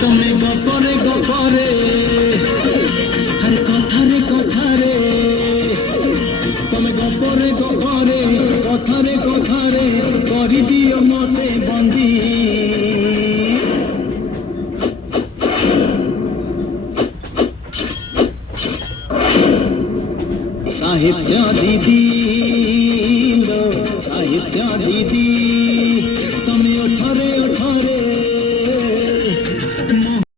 তুমি গপরে গপরে আরে কথারে কথারে তুমি গপরে গপরে কথারে কথারে করি দিও মতে বন্দি সাহিত্য দিদি সাহিত্য দিদি